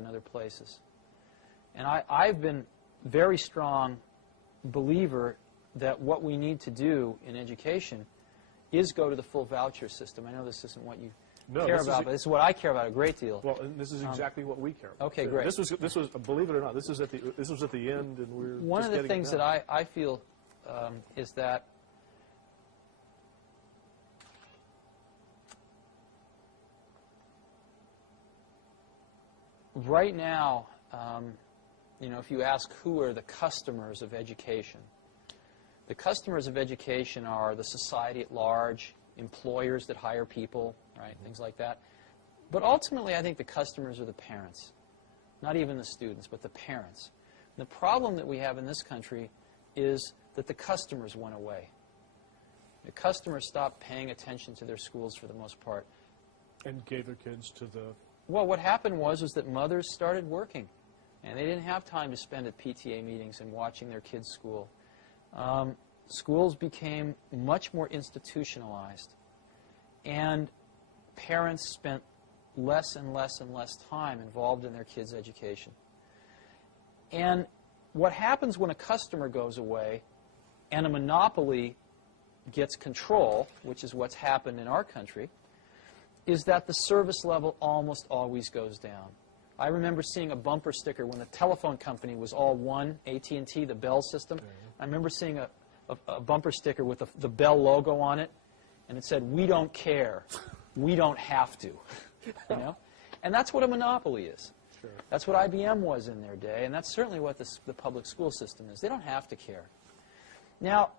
in other places. And I've been very strong believer that what we need to do in education is go to the full voucher system. I know this isn't what you care about, but this is what I care about a great deal. Well, and this is exactly what we care about. Okay, great. This was believe it or not, this was at the end, and we're one of the things that I feel is that right now, you know, if you ask who are the customers of education, the customers of education are the society at large, employers that hire people, right, things like that. But ultimately, I think the customers are the parents, not even the students, but the parents. And the problem that we have in this country is that the customers went away. The customers stopped paying attention to their schools for the most part. And gave their kids to the... Well, what happened was that mothers started working, and they didn't have time to spend at PTA meetings and watching their kids' school. Schools became much more institutionalized, and parents spent less and less and less time involved in their kids' education. And what happens when a customer goes away and a monopoly gets control, which is what's happened in our country, is that the service level almost always goes down. I remember seeing a bumper sticker when the telephone company was all one, AT&T, the Bell system. I remember seeing a bumper sticker with the Bell logo on it, and it said, "We don't care. We don't have to." You know? And that's what a monopoly is. Sure. That's what IBM was in their day, and that's certainly what the public school system is. They don't have to care. Now,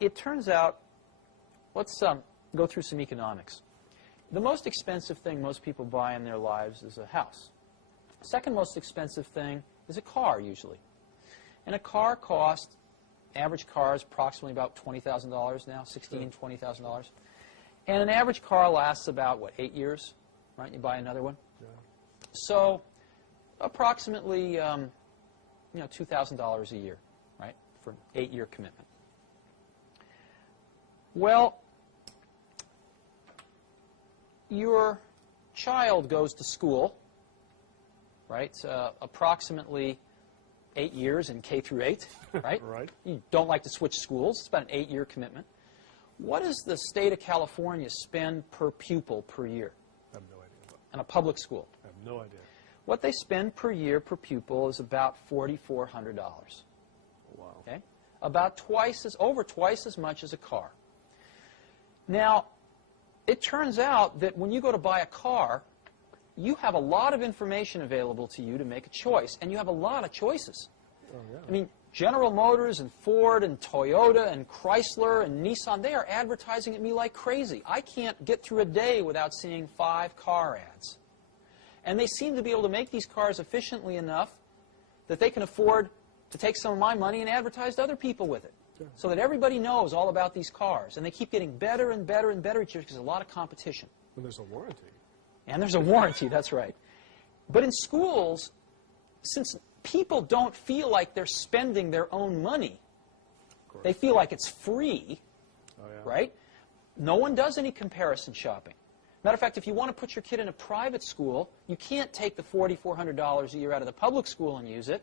it turns out, let's go through some economics. The most expensive thing most people buy in their lives is a house. Second most expensive thing is a car, usually. And a car costs, average car is approximately about $20,000 now, $16,000, $20,000. And an average car lasts about, what, 8 years, right? You buy another one. Yeah. So approximately, you know, $2,000 a year, right, for an 8-year commitment. Well, your child goes to school, right, approximately 8 years in K through 8, right? Right. You don't like to switch schools. It's about an 8-year commitment. What does the state of California spend per pupil per year? I have no idea. In a public school? I have no idea. What they spend per year per pupil is about $4,400. Wow. Okay? About over twice as much as a car. Now, it turns out that when you go to buy a car, you have a lot of information available to you to make a choice, and you have a lot of choices. Oh, yeah. I mean, General Motors and Ford and Toyota and Chrysler and Nissan, they are advertising at me like crazy. I can't get through a day without seeing 5 car ads. And they seem to be able to make these cars efficiently enough that they can afford to take some of my money and advertise to other people with it. Sure. So that everybody knows all about these cars. And they keep getting better and better and better each year because there's a lot of competition. When there's a warranty. And there's a warranty, that's right. But in schools, since people don't feel like they're spending their own money, they feel like it's free, right? No one does any comparison shopping. Matter of fact, if you want to put your kid in a private school, you can't take the $4,400 a year out of the public school and use it.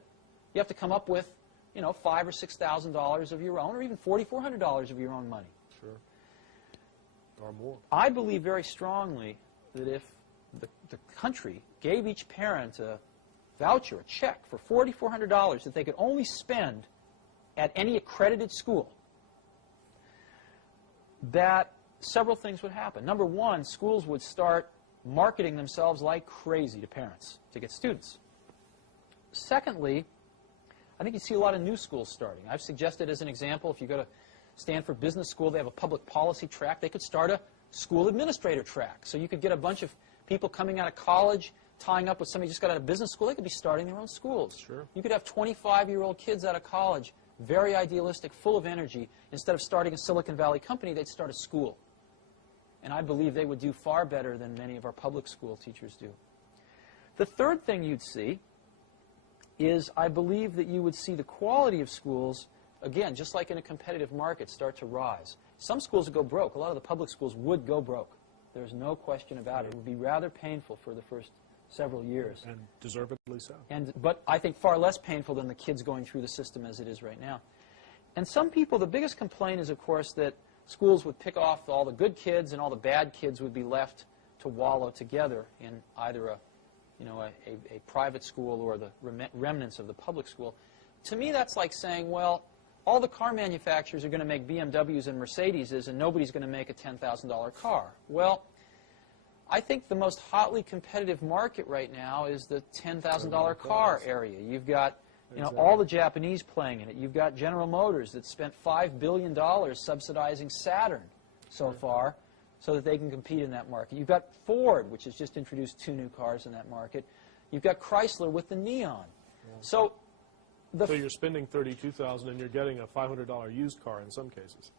You have to come up with, you know, $5,000 or $6,000 of your own, or even $4,400 of your own money. Sure. Or more. I believe very strongly that if the country gave each parent a voucher, a check for $4,400 that they could only spend at any accredited school, that several things would happen. Number one, schools would start marketing themselves like crazy to parents to get students. Secondly, I think you see a lot of new schools starting. I've suggested as an example, if you go to Stanford Business School, they have a public policy track. They could start a school administrator track. So you could get a bunch of people coming out of college, tying up with somebody who just got out of business school. They could be starting their own schools. Sure. You could have 25-year-old kids out of college, very idealistic, full of energy. Instead of starting a Silicon Valley company, they'd start a school. And I believe they would do far better than many of our public school teachers do. The third thing you'd see is I believe that you would see the quality of schools, again, just like in a competitive market, start to rise. Some schools would go broke. A lot of the public schools would go broke. There's no question about it. It would be rather painful for the first several years. And deservedly so. But I think far less painful than the kids going through the system as it is right now. And some people, the biggest complaint is, of course, that schools would pick off all the good kids and all the bad kids would be left to wallow together in either a private school or the remnants of the public school. To me, that's like saying, well, all the car manufacturers are going to make BMWs and Mercedeses, and nobody's going to make a $10,000 car. Well, I think the most hotly competitive market right now is the $10,000 car area. You've got all the Japanese playing in it. You've got General Motors that spent $5 billion subsidizing Saturn so far so that they can compete in that market. You've got Ford, which has just introduced 2 new cars in that market. You've got Chrysler with the Neon. So you're spending $32,000 and you're getting a $500 used car in some cases.